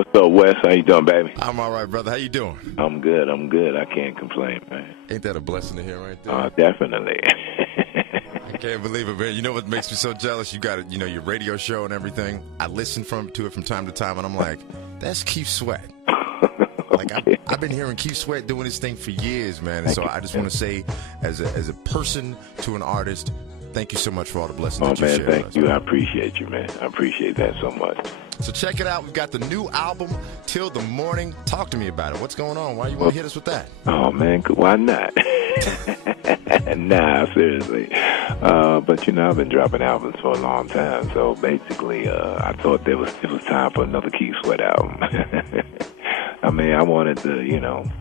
What's up, Wes? How you doing, baby? I'm all right, brother. How you doing? I'm good. I'm good. I can't complain, man. Ain't that a blessing to hear right there? Definitely. I can't believe it, man. You know what makes me so jealous? You got it, your radio show and everything. I listen to it from time to time, and I'm like, that's Keith Sweat. Like I've been hearing Keith Sweat doing this thing for years, man. And so I just want to say, as a person to an artist, thank you so much for all the blessings that you man, shared with us. Thank you. I appreciate you, man. I appreciate that so much. So check it out. We've got the new album, Till the Morning. Talk to me about it. What's going on? Why you want to hit us with that? Oh, man, why not? Nah, seriously. But, I've been dropping albums for a long time. So basically, I thought it was time for another Keith Sweat album. I mean, I wanted to,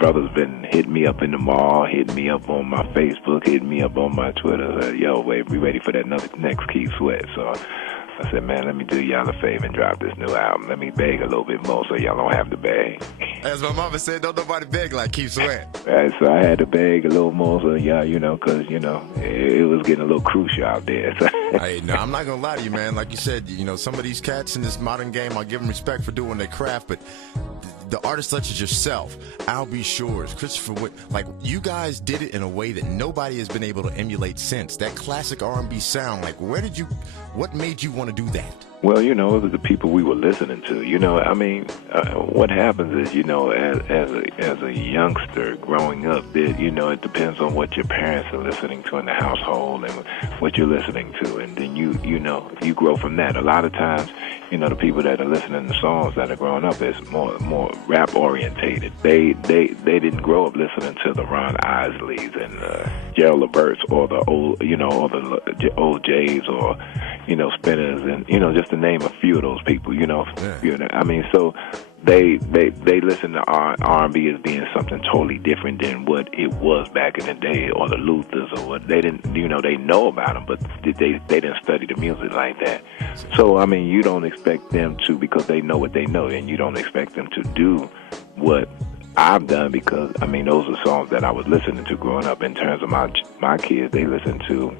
brothers been hitting me up in the mall, hitting me up on my Facebook, hitting me up on my Twitter. Yo, wait, we ready for that next Keith Sweat. So I said, man, let me do y'all a favor and drop this new album. Let me beg a little bit more so y'all don't have to beg. As my mama said, don't nobody beg like Keith Sweat. Right, so I had to beg a little more so y'all, because, it was getting a little crucial out there. So. Hey, no, I'm not going to lie to you, man. Like you said, some of these cats in this modern game, I'll give them respect for doing their craft, but the artists such as yourself, Al B. Shores, Christopher Witt, like you guys did it in a way that nobody has been able to emulate since. That classic R&B sound, like what made you want to do that? Well, it was the people we were listening to. What happens is, as a youngster growing up, it depends on what your parents are listening to in the household and what you're listening to, and then you grow from that. A lot of times, the people that are listening to songs that are growing up is more rap orientated. They didn't grow up listening to the Ron Isleys and Gerald Leverts or the old or the old Jays or Spinners and just to name a few of those people. So they listen to R&B as being something totally different than what it was back in the day, or the Luthers, or what they didn't. They know about them, but they didn't study the music like that. So you don't expect them to, because they know what they know, and you don't expect them to do what I've done, because those are songs that I was listening to growing up. In terms of my kids, they listen to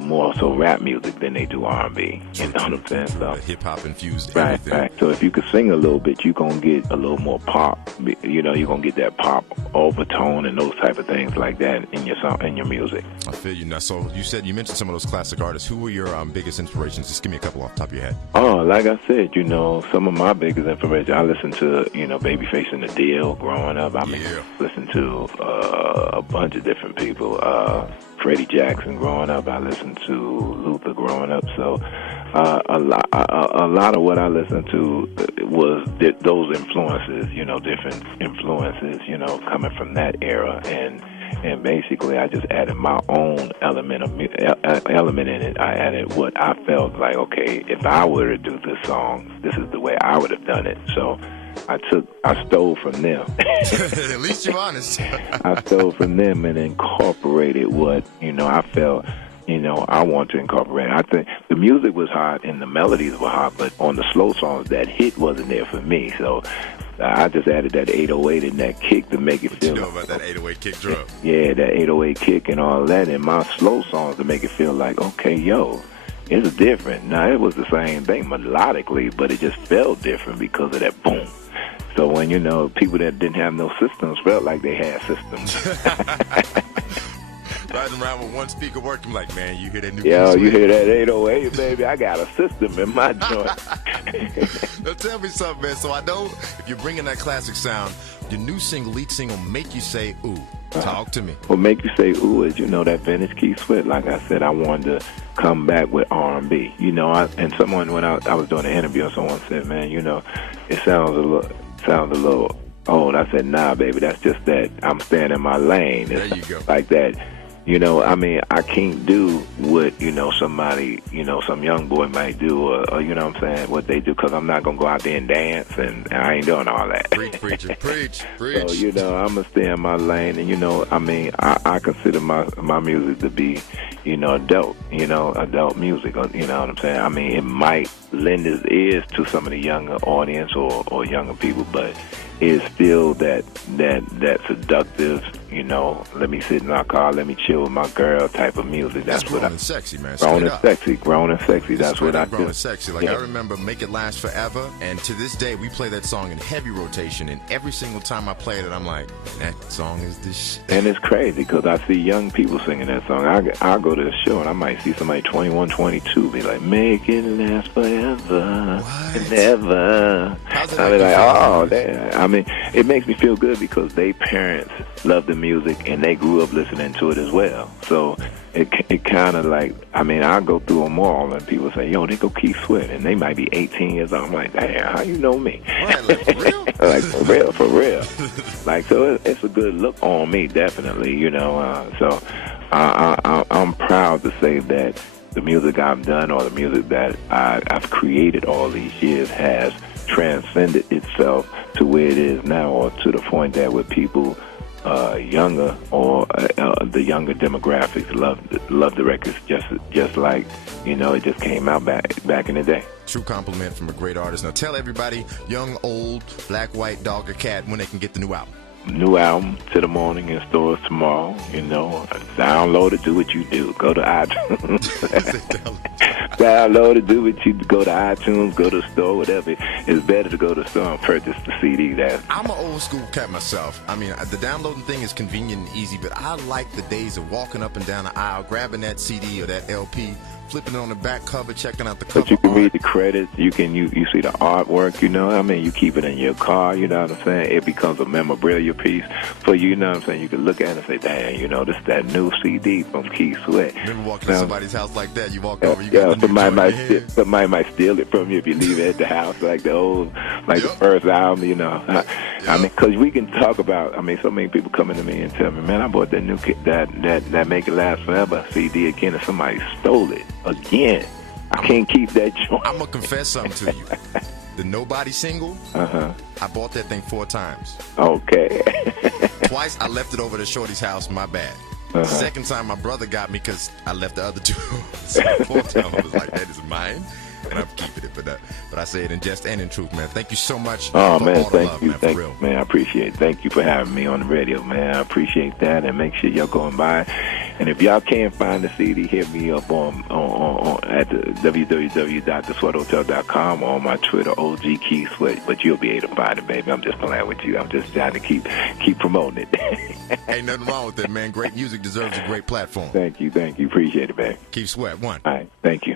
more so rap music than they do R&B. You know what I'm saying? So hip hop infused everything. Right. So if you could sing a little bit, you're gonna get a little more pop. You're gonna get that pop overtone and those type of things like that in your song, in your music. I feel you now. So you mentioned some of those classic artists. Who were your biggest inspirations? Just give me a couple off the top of your head. Oh, like I said, some of my biggest inspiration. I listened to Babyface and the Deal growing up. Listened to a bunch of different people. Freddie Jackson growing up. I listened to Luther growing up. So a lot of what I listened to was those influences. Different influences. Coming from that era, and basically I just added my own element in it. I added what I felt like. Okay, if I were to do this song, this is the way I would have done it. So I stole from them. At least you're honest. I stole from them and incorporated what, I felt, I want to incorporate. I think the music was hot and the melodies were hot, but on the slow songs, that hit wasn't there for me. So I just added that 808 and that kick to make it feel. You know about that 808 kick drum? Yeah, that 808 kick and all that, and my slow songs to make it feel like, okay, yo, it's different. Now, it was the same thing melodically, but it just felt different because of that boom. So when, people that didn't have no systems felt like they had systems. Riding around with one speaker working, like, man, you hear that new you hear that 808, baby? I got a system in my joint. Now tell me something, man. So I know if you're bringing that classic sound, your new lead single, Make You Say Ooh. Talk to me. Well, Make You Say Ooh is, that vintage Keith Sweat. Like I said, I wanted to come back with R&B. And someone, when I was doing an interview, someone said, man, it sounds a little old. I said, nah, baby, that's just that I'm staying in my lane. There you go. Like that. I can't do what, somebody, some young boy might do, or what I'm saying, what they do, because I'm not going to go out there and dance, and I ain't doing all that. Preach, preacher, preach. So, I'm going to stay in my lane, and, I consider my music to be, adult music, you know what I'm saying? It might lend its ears to some of the younger audience or younger people, but is still that seductive, you know, let me sit in my car, let me chill with my girl type of music. That's what grown and sexy, man. Grown and up. sexy, grown and sexy. That's what I grown do. And sexy. Like I remember "Make It Last Forever," and to this day we play that song in heavy rotation. And every single time I play it, I'm like, man, that song is this shit. And it's crazy because I see young people singing that song. I'll go to the show and I might see somebody 21, 22 be like, "Make it last forever and ever." I be like, oh, damn. I mean, it makes me feel good because they parents love the music and they grew up listening to it as well. So it kind of like, I mean, I go through a mall and people say, yo, they go Keith Sweat, and they might be 18 years old. I'm like, damn, how you know me? Right, like, for real? Like, for real. Like, so it's a good look on me, definitely, you know. So I'm proud to say that the music I've done or the music that I've created all these years has transcended itself to where it is now, or to the point that with people younger or the younger demographics love the records just like, you know, it just came out back in the day. True compliment from a great artist. Now tell everybody, young, old, black, white, dog, or cat, when they can get the new album. New album to the morning in stores tomorrow. You know, download it, do what you do. Go to iTunes. Download it, do what you go to iTunes, go to the store, whatever. It's better to go to the store and purchase the CD. I'm an old school cat myself. I mean, the downloading thing is convenient and easy, but I like the days of walking up and down the aisle, grabbing that CD or that LP, flipping it on the back cover, checking out the cover. But you can art. read the credits. You see the artwork. You know, I mean, you keep it in your car. You know what I'm saying? It becomes a memorabilia piece for you. You know what I'm saying? You can look at it and say, "Damn, you know, this is that new CD from Keith Sweat." Remember walking to somebody's house like that? You walk over, you got the new somebody might steal it from you if you leave it at the house, like the old, like the first album. You know, I mean, because we can talk about. I mean, so many people coming to me and tell me, "Man, I bought that new that Make It Last Forever CD again, and somebody stole it again. I can't keep that joint." I'm gonna confess something to you. The Nobody single, I bought that thing 4 times. Okay. Twice I left it over to Shorty's house, my bad. Second time my brother got me because I left the other 2. So the 4th time I was like, that is mine, and I'm keeping it. But I say it in jest and in truth, man. Thank you so much for all the love, man, for real. Man, I appreciate it. Thank you for having me on the radio, man. I appreciate that, and make sure y'all going by. And if y'all can't find the CD, hit me up on at the www.thesweathotel.com or on my Twitter, OG Keith Sweat. But you'll be able to find it, baby. I'm just playing with you. I'm just trying to keep promoting it. Ain't nothing wrong with it, man. Great music deserves a great platform. Thank you. Appreciate it, baby. Keith Sweat, one. All right, thank you.